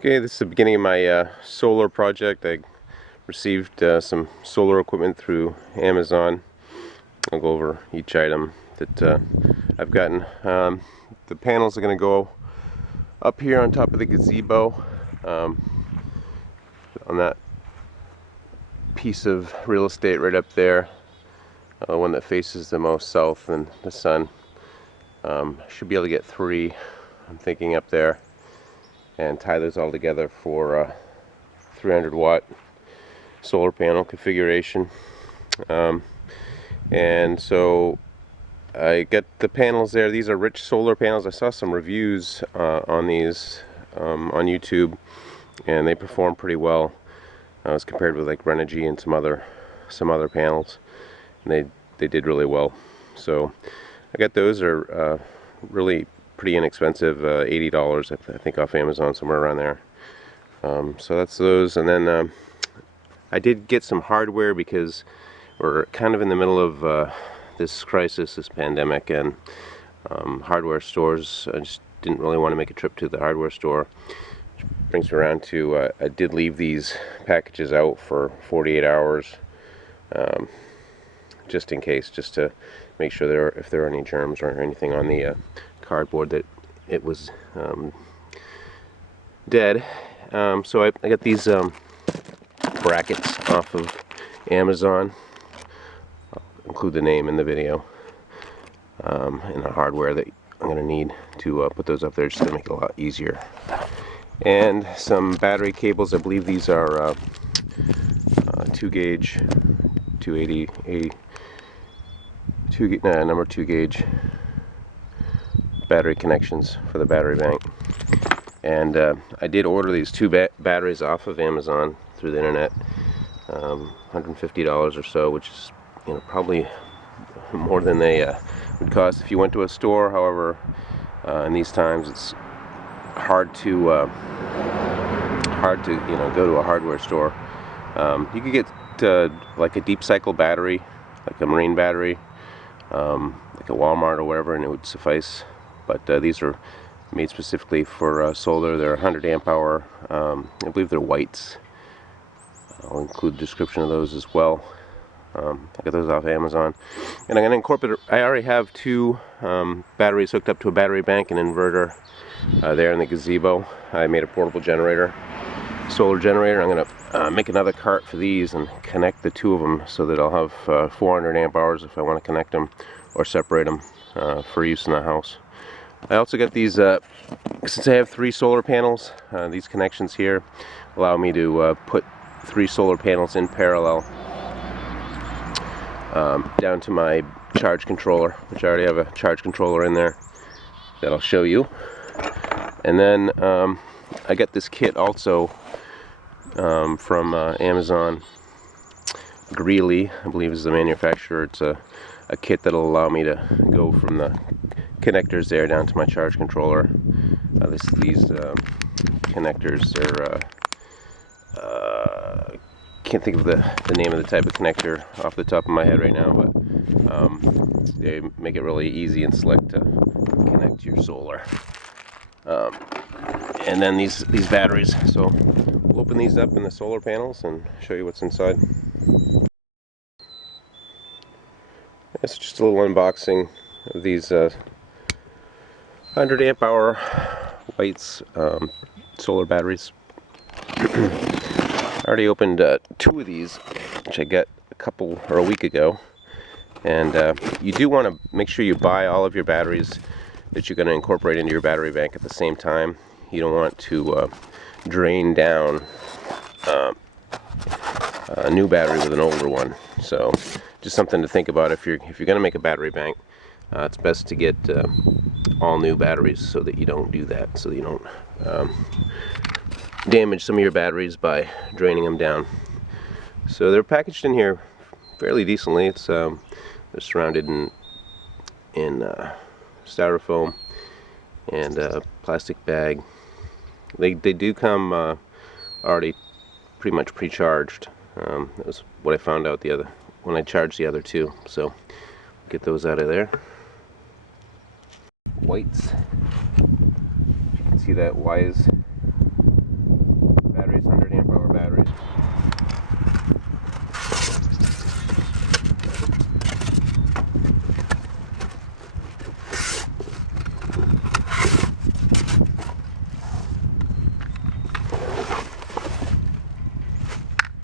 Okay, this is the beginning of my solar project. I received some solar equipment through Amazon. I'll go over each item that I've gotten. The panels are going to go up here on top of the gazebo, on that piece of real estate right up there, one that faces the most south and the sun. Should be able to get 3, I'm thinking, up there, and tie those all together for 300 watt solar panel configuration. And so I get the panels there. These are rich solar panels. I saw some reviews on these on YouTube, and they perform pretty well as compared with like Renogy and some other panels, and they did really well. So I got those. Are really pretty inexpensive, $80 I think off Amazon, somewhere around there. So that's those. And then I did get some hardware because we're kind of in the middle of this crisis, this pandemic, and hardware stores, I just didn't really want to make a trip to the hardware store. Which brings me around to I did leave these packages out for 48 hours, just in case, just to make sure if there are any germs or anything on the cardboard, that it was dead. So I got these brackets off of Amazon. I'll include the name in the video, and the hardware that I'm going to need to put those up there, just to make it a lot easier. And some battery cables. I believe these are 2-gauge, 280, number 2 gauge battery connections for the battery bank. And I did order these 2 batteries off of Amazon through the internet, $150 or so, which is, probably more than they would cost if you went to a store. However, in these times, it's hard to go to a hardware store. You could get like a deep cycle battery, like a marine battery, like a Walmart or whatever, and it would suffice. But these are made specifically for solar. They're 100 amp hour. I believe they're whites. I'll include a description of those as well. I got those off Amazon, and I'm going to incorporate. I already have 2 batteries hooked up to a battery bank and inverter there in the gazebo. I made a portable generator, solar generator. I'm going to make another cart for these and connect the 2 of them so that I'll have 400 amp hours if I want to connect them or separate them for use in the house. I also got these, since I have 3 solar panels, these connections here allow me to put 3 solar panels in parallel down to my charge controller, which I already have a charge controller in there that I'll show you. And then I got this kit also from Amazon. Greeley, I believe, is the manufacturer. It's a kit that'll allow me to go from the connectors there down to my charge controller. These connectors are can't think of the name of the type of connector off the top of my head right now, but they make it really easy and slick to connect your solar. And then these batteries. So we'll open these up in the solar panels and show you what's inside. It's just a little unboxing of these 100 amp hour whites solar batteries. I already opened 2 of these, which I got a week ago. And you do want to make sure you buy all of your batteries that you're going to incorporate into your battery bank at the same time. You don't want to drain down a new battery with an older one. So just something to think about if you're going to make a battery bank. It's best to get all new batteries so that you don't do that, so that you don't damage some of your batteries by draining them down. So they're packaged in here fairly decently. It's they're surrounded in styrofoam and a plastic bag. They do come already pretty much pre-charged. That was what I found out when I charged the other 2. So get those out of there. Whites. You can see that wise batteries, 100 amp hour batteries.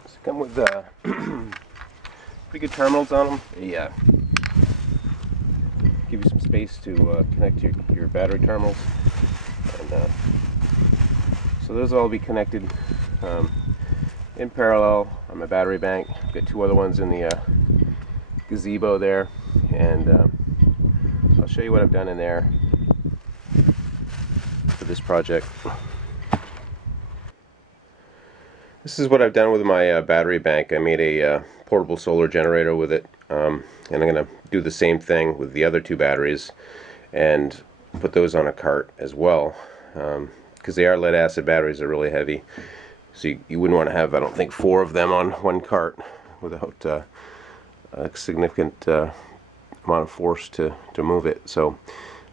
So come with pretty good terminals on them. They give you some space to connect your battery terminals. And so those will all be connected in parallel on my battery bank. I've got two other ones in the gazebo there, and I'll show you what I've done in there for this project. This is what I've done with my battery bank. I made a portable solar generator with it, and I'm going to do the same thing with the other two batteries and put those on a cart as well, because they are lead acid batteries. They're really heavy, so you wouldn't want to have, I don't think, 4 of them on one cart without a significant amount of force to move it. So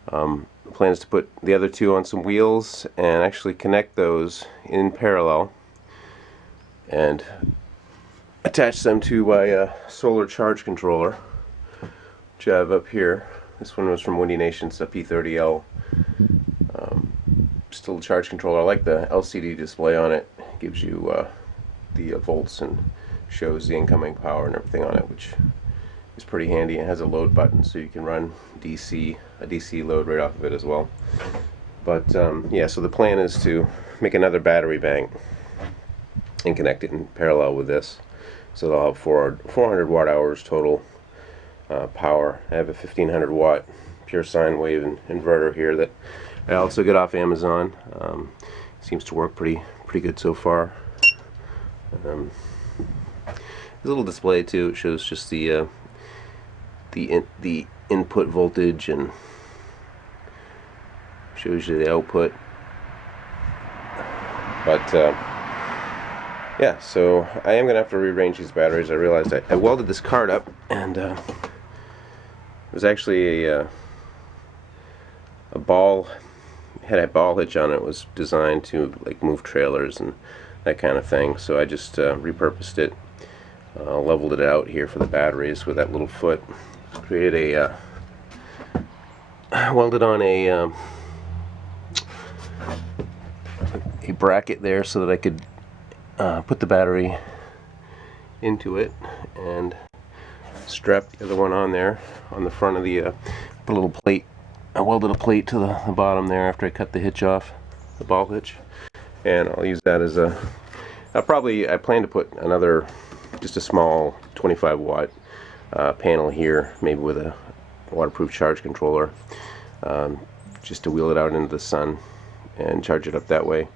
the plan is to put the other two on some wheels and actually connect those in parallel and attach them to my solar charge controller, which I have up here. This one was from Windy Nations, a P30L. Still a charge controller. I like the LCD display on it. It gives you the volts and shows the incoming power and everything on it, which is pretty handy. It has a load button, so you can run a DC load right off of it as well. But yeah, so the plan is to make another battery bank and connect it in parallel with this, so they'll have 400 watt hours total power. I have a 1500 watt pure sine wave inverter here that I also got off Amazon. Seems to work pretty good so far. There's a little display too. It shows just the input voltage and shows you the output. But yeah, so I am going to have to rearrange these batteries. I realized I welded this cart up, and it was actually a ball, had a ball hitch on it. It was designed to like move trailers and that kind of thing. So I just repurposed it, leveled it out here for the batteries with that little foot. Created a welded on a bracket there so that I could put the battery into it and strap the other one on there on the front of the put a little plate. I welded a plate to the bottom there after I cut the hitch off, the ball hitch, and I'll use that as a I plan to put another, just a small 25 watt panel here, maybe with a waterproof charge controller, just to wheel it out into the sun and charge it up that way.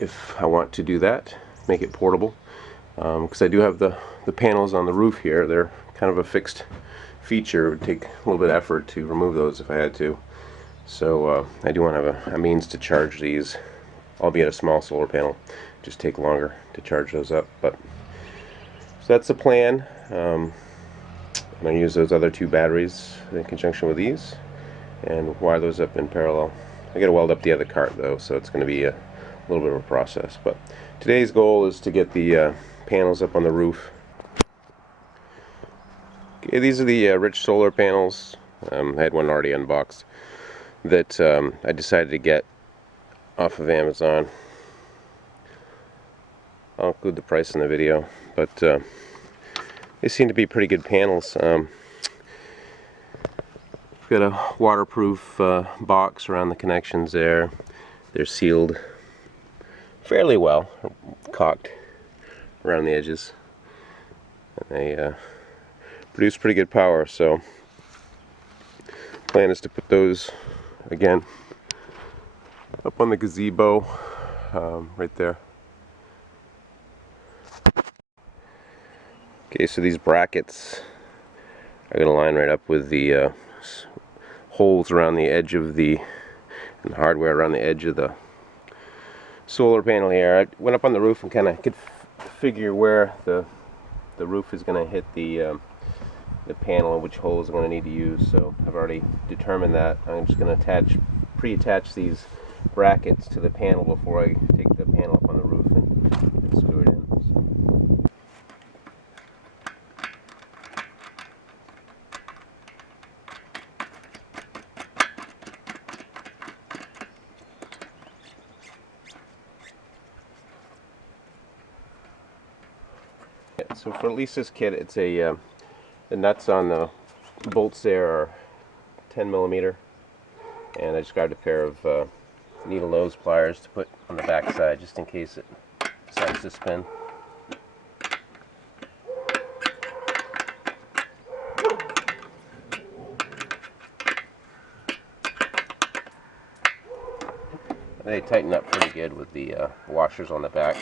If I want to do that, make it portable, because I do have the panels on the roof here. They're kind of a fixed feature. It would take a little bit of effort to remove those if I had to. So I do want to have a means to charge these, albeit a small solar panel. Just take longer to charge those up. But so that's the plan. I'm going to use those other two batteries in conjunction with these and wire those up in parallel. I got to weld up the other cart though, so it's going to be a little bit of a process. But today's goal is to get the panels up on the roof. Okay, these are the Rich solar panels. I had one already unboxed that I decided to get off of Amazon. I'll include the price in the video, but they seem to be pretty good panels. Got a waterproof box around the connections there. They're sealed fairly well, caulked around the edges, and they produce pretty good power. So plan is to put those again up on the gazebo, right there. Okay, so these brackets are going to line right up with the holes around the edge of the hardware around the edge of the solar panel here. I went up on the roof and kind of could figure where the roof is going to hit the panel and which holes I'm going to need to use. So I've already determined that. I'm just going to pre-attach these brackets to the panel before I take the panel up on the roof and screw it in. So for Lisa's kit, it's the nuts on the bolts there are 10 millimeter, and I just grabbed a pair of needle nose pliers to put on the back side just in case it decides to spin. They tighten up pretty good with the washers on the back.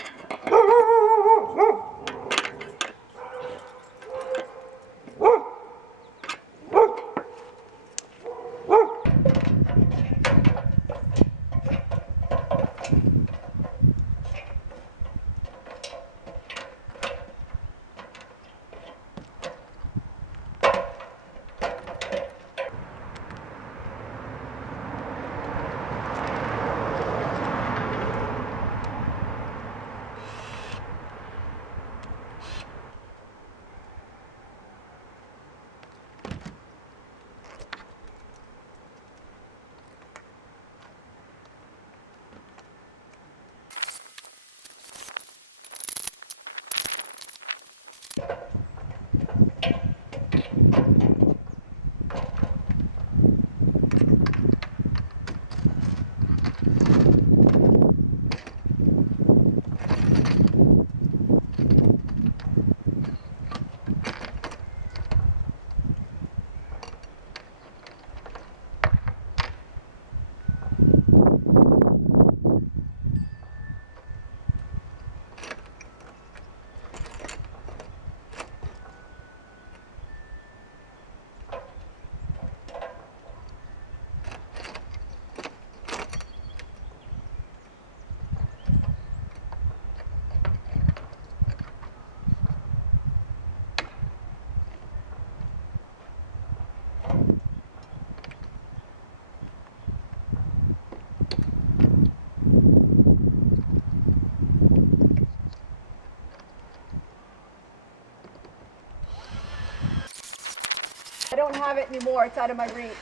I don't have it anymore. It's out of my reach.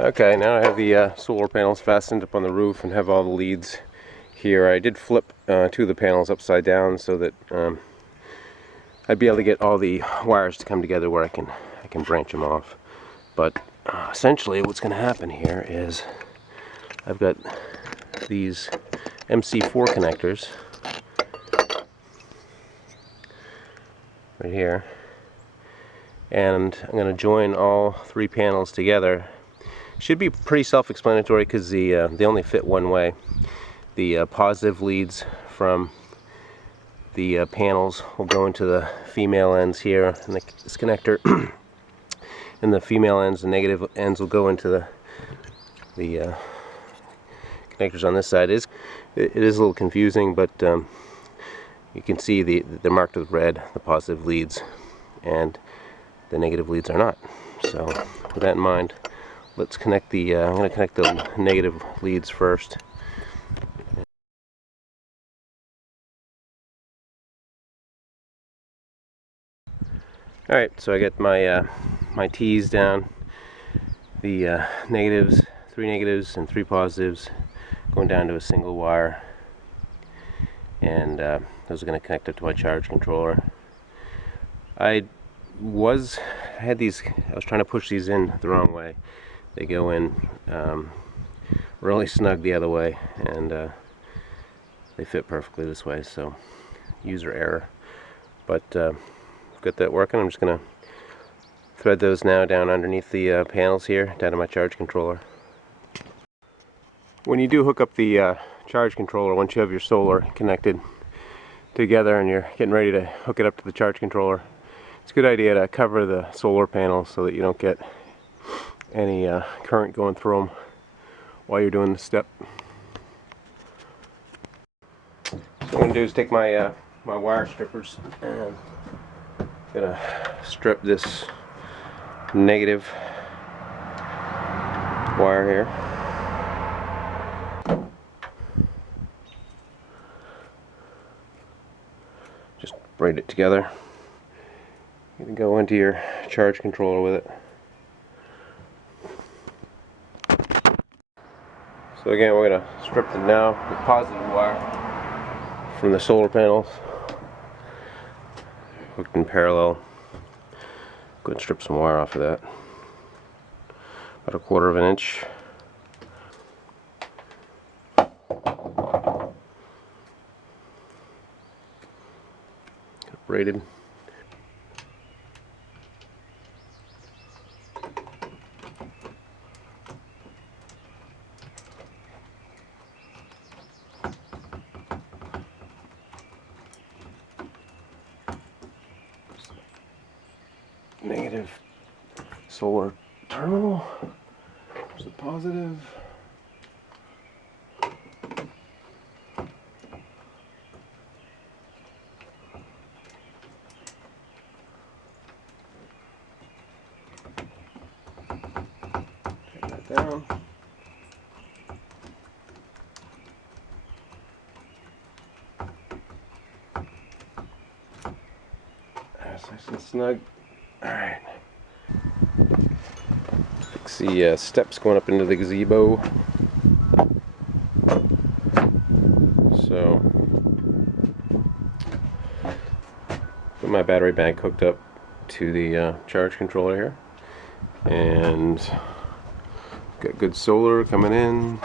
Okay, now I have the solar panels fastened up on the roof and have all the leads here. I did flip two of the panels upside down so that I'd be able to get all the wires to come together where I can branch them off. But essentially what's going to happen here is I've got these MC4 connectors right here, and I'm going to join all three panels together. Should be pretty self-explanatory because they only fit one way. The positive leads from the panels will go into the female ends here in this connector, and the female ends, the negative ends, will go into the connectors on this side. It is a little confusing, but you can see they're marked with red, the positive leads, and the negative leads are not. So with that in mind, let's connect the I'm going to connect the negative leads first. Alright, so I got my my T's down, the negatives, 3 negatives and 3 positives going down to a single wire, and those are going to connect up to my charge controller. I was trying to push these in the wrong way. They go in really snug the other way, and they fit perfectly this way, so user error. But got that working. I'm just going to thread those now down underneath the panels here, down to my charge controller. When you do hook up the charge controller, once you have your solar connected together and you're getting ready to hook it up to the charge controller, it's a good idea to cover the solar panels so that you don't get any current going through them while you're doing this step. So what I'm going to do is take my my wire strippers and gonna strip this negative wire here. Just braid it together. You can go into your charge controller with it. So again, we're gonna strip the positive wire from the solar panels, hooked in parallel. Go ahead and strip some wire off of that. About 1/4 of an inch. Braided. Negative solar terminal. There's the positive. Take that down. That's nice and snug. Alright. Fix the steps going up into the gazebo. So, got my battery bank hooked up to the charge controller here. And got good solar coming in.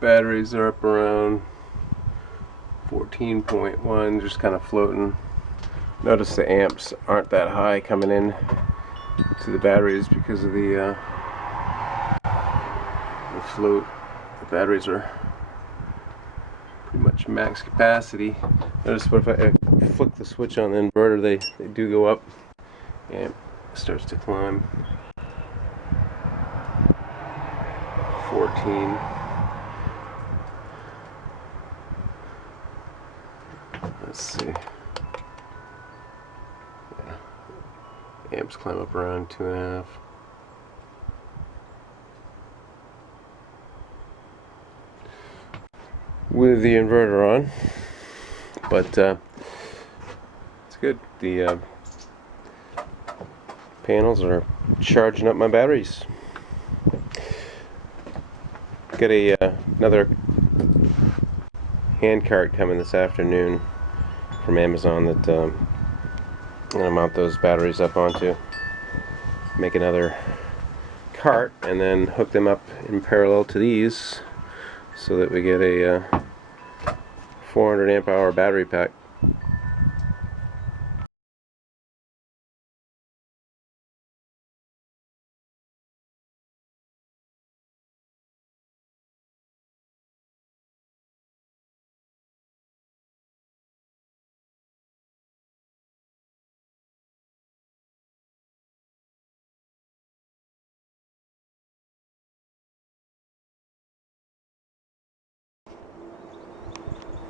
Batteries are up around 14.1, just kind of floating. Notice the amps aren't that high coming in to the batteries because of the float. The batteries are pretty much max capacity. Notice what if I flick the switch on the inverter, they do go up. Amp starts to climb. 14. Let's see. Yeah. Amps climb up around 2.5. With the inverter on, but it's good. The panels are charging up my batteries. Got another hand cart coming this afternoon from Amazon that I'm gonna mount those batteries up onto. Make another cart and then hook them up in parallel to these, so that we get a 400 amp hour battery pack.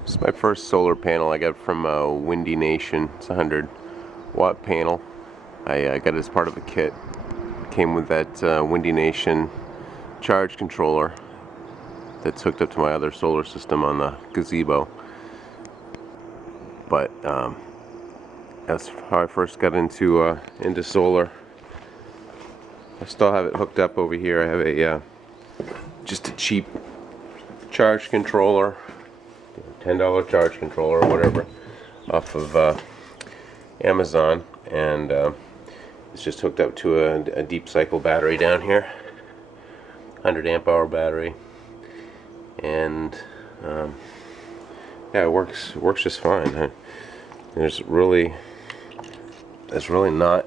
This is my first solar panel I got from Windy Nation. It's a 100-watt panel. I got it as part of a kit. Came with that Windy Nation charge controller that's hooked up to my other solar system on the gazebo. But that's how I first got into solar. I still have it hooked up over here. I have a just a cheap charge controller, $10 charge controller or whatever, off of Amazon, and it's just hooked up to a deep cycle battery down here, 100 amp hour battery, and yeah, it works just fine. There's really not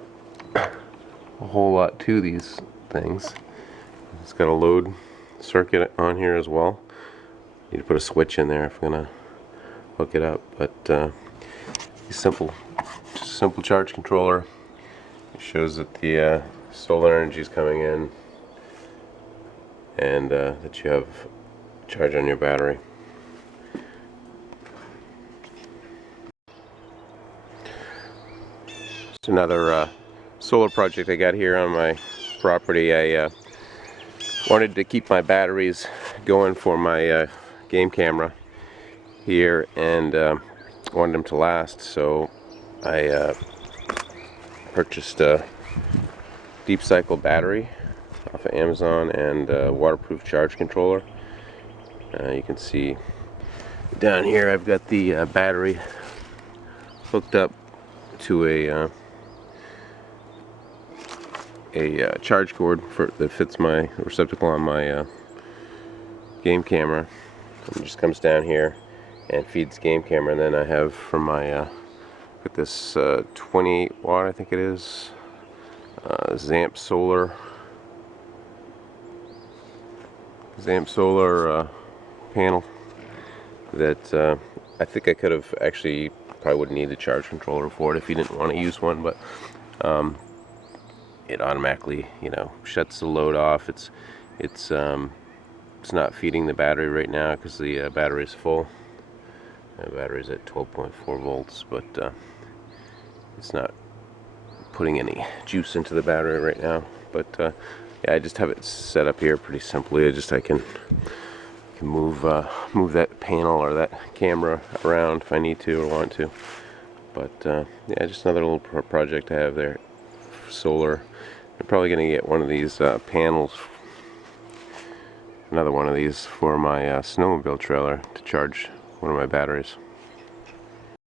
a whole lot to these things. It's got a load circuit on here as well. Need to put a switch in there if I'm gonna hook it up, but just a simple charge controller It shows that the solar energy is coming in, and that you have charge on your battery. It's another solar project I got here on my property. I wanted to keep my batteries going for my game camera here, and wanted them to last, so I purchased a deep cycle battery off of Amazon and a waterproof charge controller. You can see down here I've got the battery hooked up to a charge cord that fits my receptacle on my game camera. It just comes down here and feeds game camera, and then I have from my with this 28 watt, I think it is, Zamp Solar panel that I think I could have actually probably wouldn't need a charge controller for it if you didn't want to use one, but it automatically, shuts the load off. It's not feeding the battery right now because the battery is full. The battery's at 12.4 volts, but it's not putting any juice into the battery right now. But yeah, I just have it set up here pretty simply. I can move that panel or that camera around if I need to or want to. But yeah, just another little project I have there. Solar. I'm probably going to get one of these panels, another one of these for my snowmobile trailer to charge one of my batteries.